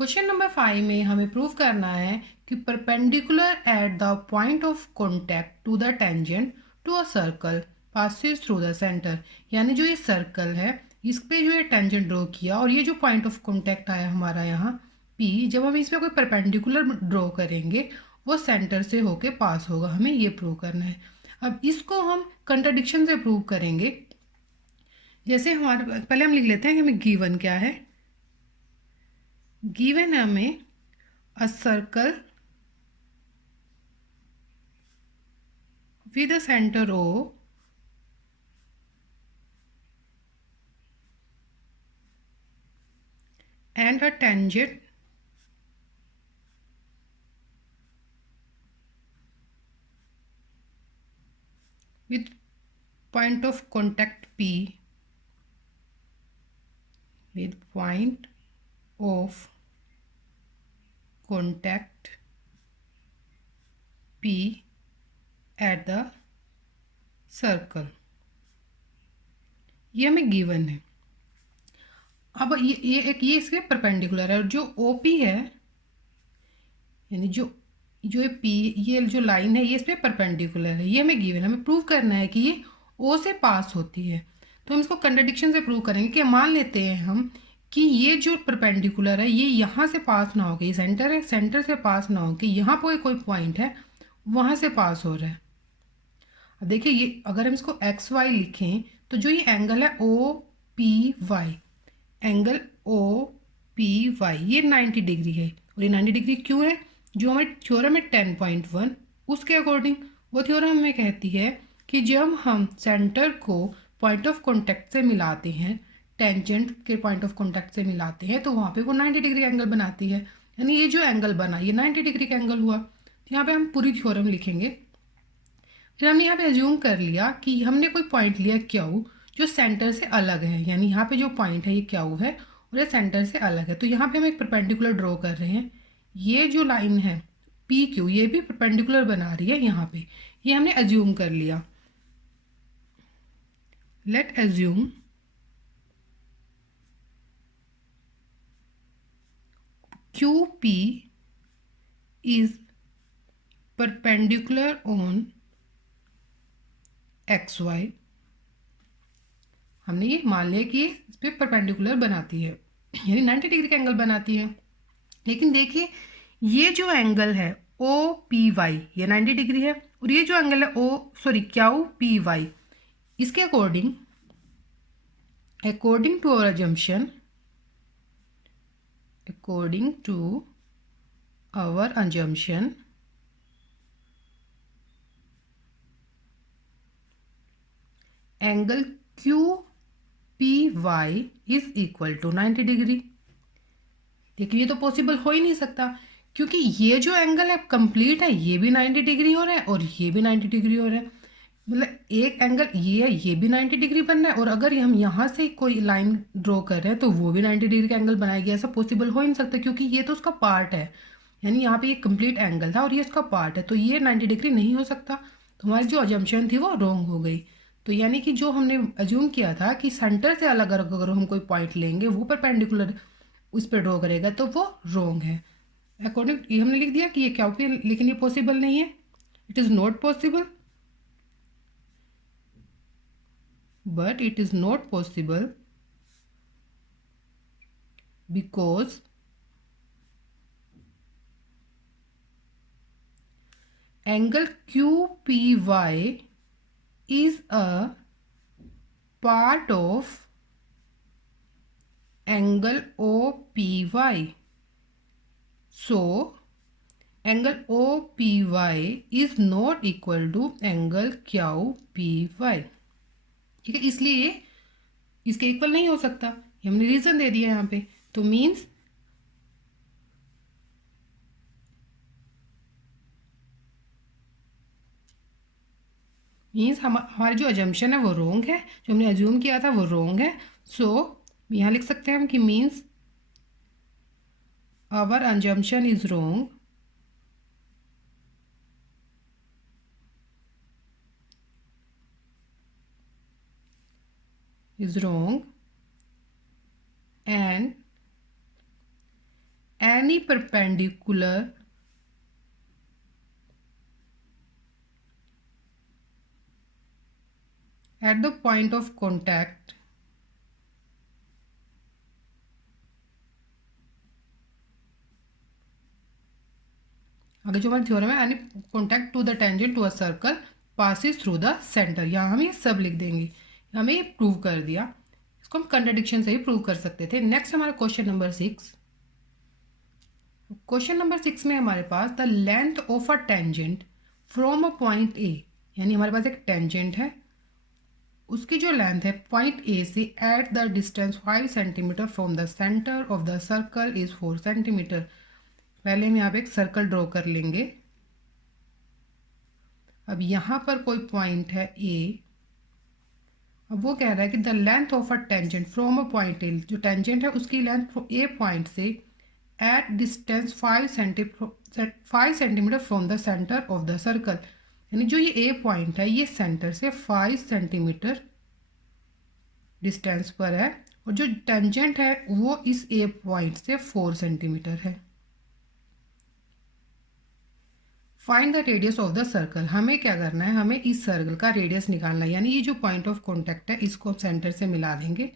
Question number 5 में हमें prove करना है कि perpendicular at the point of contact to the tangent to a circle passes through the centre. यानी जो ये सर्कल है इस पे जो ये टेंजेंट ड्रॉ किया और ये जो पॉइंट ऑफ कॉन्टैक्ट आया हमारा यहाँ P, जब हम इसमें कोई परपेंडिकुलर ड्रॉ करेंगे वो सेंटर से होके पास होगा। हमें ये प्रूव करना है। अब इसको हम कंट्राडिक्शन से प्रूव करेंगे। जैसे हमारे पहले हम लिख लेते हैं कि हमें गिवन क्या है। गिवन है हमें a circle with a center O and a tangent with point of contact P, with point of contact P at the circle। ये हमें गिवन है। अब ये इसके परपेंडिकुलर है और जो OP है यानी जो जो P, ये जो लाइन है ये इस पे परपेंडिकुलर है। ये हमें गिवन है। हमें प्रूव करना है कि ये O से पास होती है। तो हम इसको कंट्राडिक्शन से प्रूव करेंगे कि मान लेते हैं हम कि ये जो परपेंडिकुलर है ये यहाँ से पास ना होके, ये सेंटर है, सेंटर से पास ना होके यहाँ पर कोई पॉइंट है वहाँ से पास हो रहा है। अब देखिए ये अगर हम इसको एक्स वाई लिखें तो जो ये एंगल है O P Y, angle O P Y ये 90 डिग्री है। और ये 90 डिग्री क्यों है? जो हमारे थ्योरम है 10.1 उसके अकॉर्डिंग वो थ्योरम हमें कहती है कि जब हम सेंटर को पॉइंट ऑफ कॉन्टैक्ट से मिलाते हैं, टेंजेंट के पॉइंट ऑफ कॉन्टैक्ट से मिलाते हैं तो वहाँ पे वो 90 डिग्री एंगल बनाती है। यानी ये जो एंगल बना ये 90 डिग्री का एंगल हुआ। तो यहाँ पे हम पूरी थ्योरम लिखेंगे। फिर हमने यहाँ पे एज्यूम कर लिया कि हमने कोई पॉइंट लिया क्यू जो सेंटर से अलग है। यानी यहाँ पे जो पॉइंट है ये क्यू है और ये सेंटर से अलग है। तो यहाँ पे हम एक परपेंडिकुलर ड्रॉ कर रहे हैं। ये जो लाइन है पी क्यू ये भी परपेंडिकुलर बना रही है यहाँ पे। ये हमने एज्यूम कर लिया। Let assume Q P is perpendicular on X Y. हमने ये मान लिया कि इस पर परपेंडिकुलर बनाती है यानी 90 डिग्री का एंगल बनाती है। लेकिन देखिए ये जो एंगल है ओ पी वाई ये 90 डिग्री है और ये जो एंगल है क्यू पी वाई इसके according according to our assumption angle Q P Y is equal to 90 degree. देखिए ये तो पॉसिबल हो ही नहीं सकता क्योंकि ये जो एंगल है कंप्लीट है, ये भी 90 डिग्री हो रहा है और ये भी 90 डिग्री हो रहा है। मतलब एक एंगल ये है ये भी 90 डिग्री बन रहा है और अगर हम यहाँ से कोई लाइन ड्रॉ कर रहे हैं तो वो भी 90 डिग्री का एंगल बनाएगी। ऐसा पॉसिबल हो ही नहीं सकता क्योंकि ये तो उसका पार्ट है। यानी यहाँ पे ये कंप्लीट एंगल था और ये उसका पार्ट है तो ये 90 डिग्री नहीं हो सकता। तो हमारी जो अजम्पशन थी वो रॉन्ग हो गई। तो यानी कि जो हमने अज्यूम किया था कि सेंटर से अलग अगर हम कोई पॉइंट लेंगे वो परपेंडिकुलर उस पर ड्रॉ करेगा तो वो रॉन्ग है। अकॉर्डिंग ये हमने लिख दिया कि ये क्या पे, लेकिन ये पॉसिबल नहीं है। It is not possible, but it is not possible because angle QPY is a part of angle OPY. So angle OPY is not equal to angle QPY। ठीक है, इसलिए ये इसके इक्वल नहीं हो सकता। ये हमने रीजन दे दिया यहाँ पे। तो मीन्स हमारी जो अजम्पशन है वो रोंग है, जो हमने अज्यूम किया था वो रोंग है। सो यहाँ लिख सकते हैं हम कि means our assumption is wrong and any perpendicular at the point of contact आगे जो हमारा थ्योरम है, any contact to the tangent to a circle passes through the centre, यहाँ हम ये सब लिख देंगे, हमें ये प्रूव कर दिया। इसको हम कंट्राडिक्शन से ही प्रूव कर सकते थे। नेक्स्ट हमारा क्वेश्चन नंबर 6। क्वेश्चन नंबर 6 में हमारे पास the length of a tangent from a point A, यानी हमारे पास एक टेंजेंट है, उसकी जो लेंथ है पॉइंट ए से at the distance 5 centimetre from the centre of the circle is 4 centimetre. पहले हम यहाँ पे एक सर्कल ड्रॉ कर लेंगे। अब यहाँ पर कोई पॉइंट है ए, अब वो कह रहा है कि the length of a tangent from a point ए, जो टेंजेंट है उसकी लेंथ ए पॉइंट से at distance 5 centimetre from the centre of the circle, यानी जो ये ए पॉइंट है ये सेंटर से 5 सेंटीमीटर डिस्टेंस पर है, और जो टेंजेंट है वो इस ए पॉइंट से 4 सेंटीमीटर है। Find the radius of the circle, हमें क्या करना है, हमें इस सर्कल का रेडियस निकालना है, यानी ये जो पॉइंट ऑफ कॉन्टैक्ट है इसको सेंटर से मिला देंगे,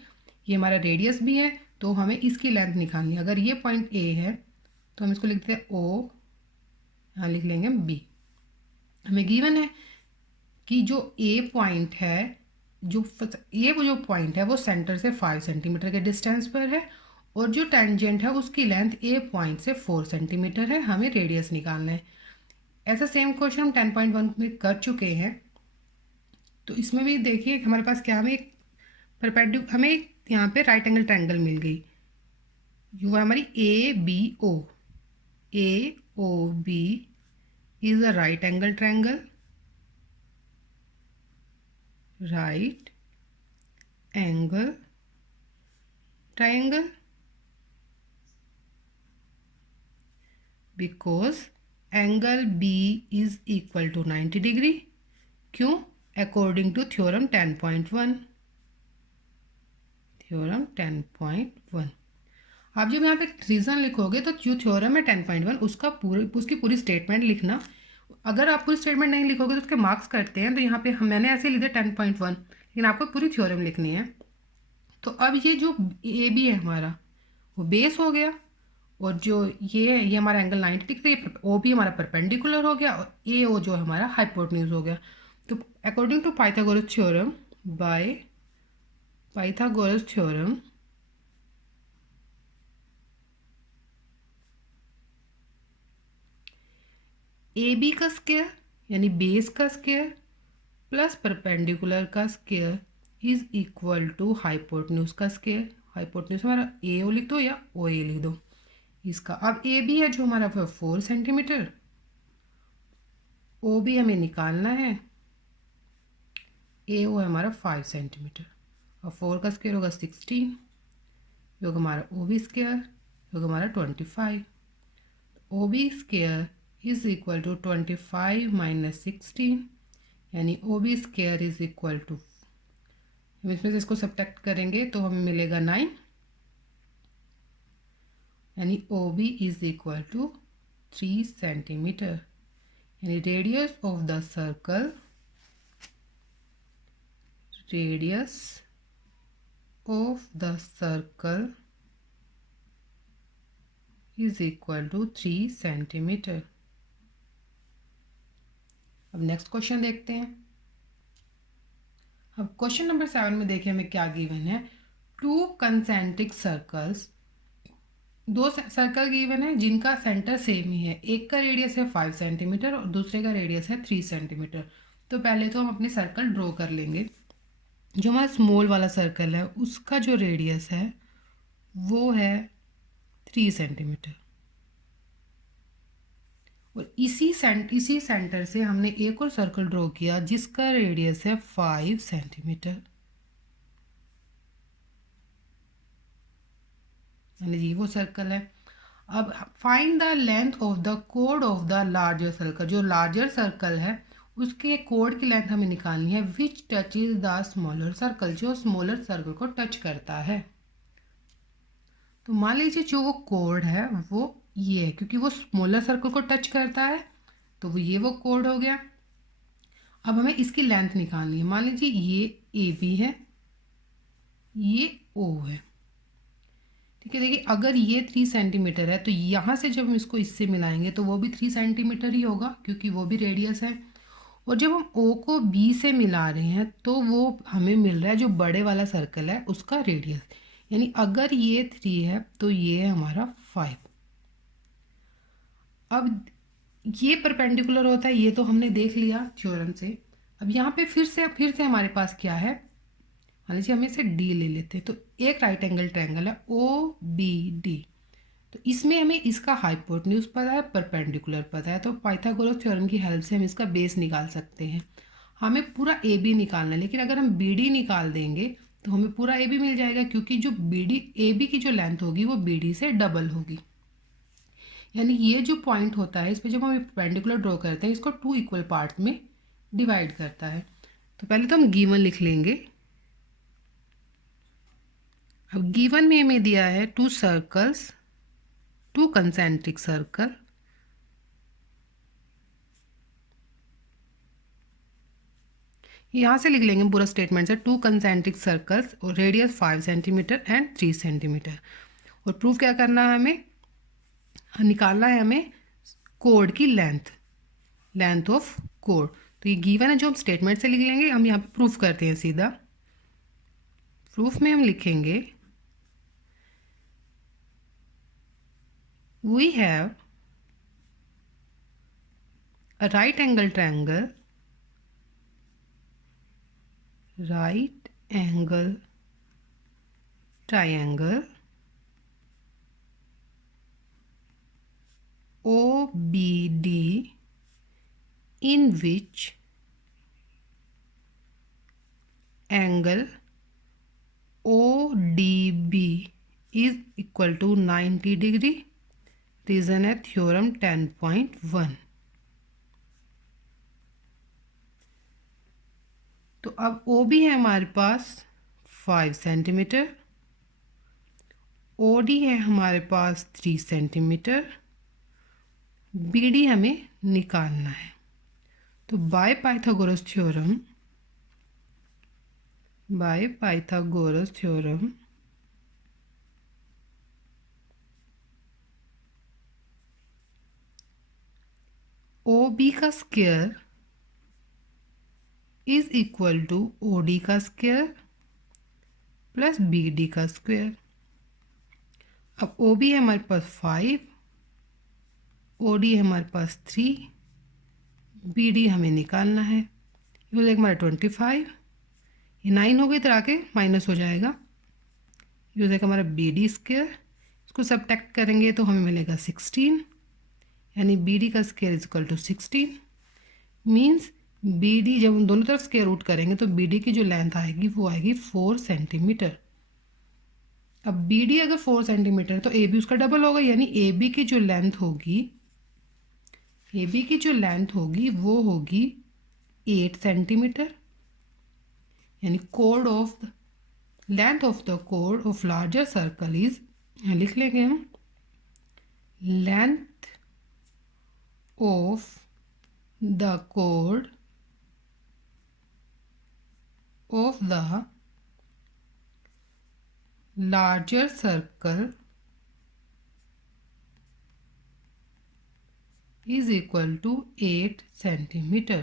ये हमारा रेडियस भी है, तो हमें इसकी लेंथ निकालनी है। अगर ये पॉइंट ए है तो हम इसको लिखते हैं ओ, यहाँ लिख लेंगे बी। हमें गिवन है कि जो ए पॉइंट है, जो पॉइंट है वो सेंटर से 5 सेंटीमीटर के डिस्टेंस पर है, और जो टेंजेंट है उसकी लेंथ ए पॉइंट से 4 सेंटीमीटर है, हमें रेडियस निकालना है। ऐसा सेम क्वेश्चन हम 10.1 में कर चुके हैं, तो इसमें भी देखिए हमारे पास क्या, हमें यहाँ पे राइट एंगल ट्रायंगल मिल गई, जो है हमारी A B O B is a right angle triangle, right angle triangle, because angle B is equal to 90 डिग्री। क्यों? According to theorem 10.1। थ्योरम 10.1। आप जब यहाँ पे रीज़न लिखोगे तो जो थ्योरम है 10.1 उसकी पूरी स्टेटमेंट लिखना। अगर आप पूरी स्टेटमेंट नहीं लिखोगे तो उसके मार्क्स कटते हैं, तो यहाँ पे मैंने ऐसे लिखे 10.1, लेकिन आपको पूरी थ्योरम लिखनी है। तो अब ये जो ए बी है हमारा वो बेस हो गया, और जो ये हमारा एंगल 90 डिग्री, ओ बी हमारा परपेंडिकुलर हो गया, और ए ओ जो हमारा हाइपोटेन्यूज हो गया। तो according to Pythagoras theorem, by Pythagoras theorem, A B का स्क्वायर यानी बेस का स्क्वायर प्लस परपेंडिकुलर का square is equal to hypotenuse का स्क्वायर। हाइपोटेन्यूज हमारा ए ओ लिख दो या ओ ए लिख दो इसका। अब ए बी है जो हमारा 4 सेंटीमीटर, ओ बी हमें निकालना है, ए ओ है हमारा 5 सेंटीमीटर, और 4 का स्क्वायर होगा 16, योग हमारा ओ बी स्क्वायर योग हमारा 25। O B square is equal to 25 minus 16, यानी O B square is equal to, हम इसमें से इसको सब्ट्रैक्ट करेंगे तो हमें मिलेगा 9, यानी O B is equal to 3 centimetre, यानी radius of the circle, radius of the circle is equal to 3 centimetre. अब नेक्स्ट क्वेश्चन देखते हैं। अब क्वेश्चन नंबर 7 में देखिए हमें क्या गिवन है। 2 कंसेंट्रिक सर्कल्स, 2 सर्कल गिवन है जिनका सेंटर सेम ही है, एक का रेडियस है 5 सेंटीमीटर और दूसरे का रेडियस है 3 सेंटीमीटर। तो पहले तो हम अपने सर्कल ड्रॉ कर लेंगे। जो हमारा स्मॉल वाला सर्कल है उसका जो रेडियस है वो है 3 सेंटीमीटर, और इसी सेंटर से हमने एक और सर्कल ड्रॉ किया जिसका रेडियस है 5 सेंटीमीटर, यानी ये वो सर्कल है। अब find the length of the code of the larger circle, जो लार्जर सर्कल है उसके कोड की लेंथ हमें निकालनी है, विच touch is the smaller circle, जो स्मॉलर सर्कल को टच करता है। तो मान लीजिए जो वो कोड है वो ये है, क्योंकि वो स्मॉलर सर्कल को टच करता है, तो वो कोड हो गया। अब हमें इसकी लेंथ निकालनी है। मान लीजिए ये ए बी है, ये ओ है, ठीक है। देखिए अगर ये 3 सेंटीमीटर है तो यहाँ से जब हम इसको इससे मिलाएंगे तो वो भी 3 सेंटीमीटर ही होगा, क्योंकि वो भी रेडियस है। और जब हम ओ को बी से मिला रहे हैं तो वो हमें मिल रहा है जो बड़े वाला सर्कल है उसका रेडियस, यानी अगर ये 3 है तो ये है हमारा 5। अब ये परपेंडिकुलर होता है, ये तो हमने देख लिया थ्योरम से। अब यहाँ पे फिर से हमारे पास क्या है, मान लीजिए हम इसे डी ले लेते हैं। तो एक राइट एंगल ट्रायंगल है ओ बी डी, तो इसमें हमें इसका हाइपोटेन्यूज पता है, परपेंडिकुलर पता है, तो पाइथागोरस थ्योरम की हेल्प से हम इसका बेस निकाल सकते हैं। हमें पूरा ए बी निकालना है, लेकिन अगर हम बी डी निकाल देंगे तो हमें पूरा ए बी मिल जाएगा, क्योंकि जो बी डी ए बी की जो लेंथ होगी वो बी डी से डबल होगी। यानी ये जो पॉइंट होता है इस पर जब हम परपेंडिकुलर ड्रॉ करते हैं, इसको 2 इक्वल पार्ट में डिवाइड करता है। तो पहले तो हम गिवन लिख लेंगे। अब गिवन में हमें दिया है 2 सर्कल्स, 2 कंसेंट्रिक सर्कल, यहाँ से लिख लेंगे पूरा स्टेटमेंट से, 2 कंसेंट्रिक सर्कल्स और रेडियस 5 सेंटीमीटर एंड 3 सेंटीमीटर। और प्रूफ क्या करना है हमें, निकालना है हमें कोड की लेंथ ऑफ कोड। तो ये गिवन है जो हम स्टेटमेंट से लिख लेंगे, हम यहाँ पे प्रूफ करते हैं सीधा। प्रूफ में हम लिखेंगे we have a right angle triangle, right angle triangle OBD in which angle ODB is equal to 90 degree। Reason है थ्योरम 10.1। तो अब ओ बी है हमारे पास 5 सेंटीमीटर, ओ डी है हमारे पास 3 सेंटीमीटर, बी डी हमें निकालना है। तो by Pythagoras theorem O B का square is equal to O D का स्क्वायर प्लस बी डी का स्क्वायर। अब ओ बी है हमारे पास 5, ओ डी है हमारे पास 3, बी डी हमें निकालना है। ये हो जाएगा हमारा 25, ये 9 हो गई, इधर आके माइनस हो जाएगा। ये हो जाएगा हमारा बी डी स्क्वायर, इसको सब्ट्रैक्ट करेंगे तो हमें मिलेगा 16, यानी बी डी का square is equal to 16। Means B D जब हम दोनों तरफ स्क्वायर रूट करेंगे तो बी डी की जो लेंथ आएगी वो आएगी 4 सेंटीमीटर। अब बी डी अगर 4 सेंटीमीटर है तो ए बी उसका डबल होगा, यानी ए बी की जो लेंथ होगी वो होगी 8 सेंटीमीटर। यानी code of length of the code of larger circle is, लिख लेंगे हम, length of the code of the larger circle is equal to 8 centimetre.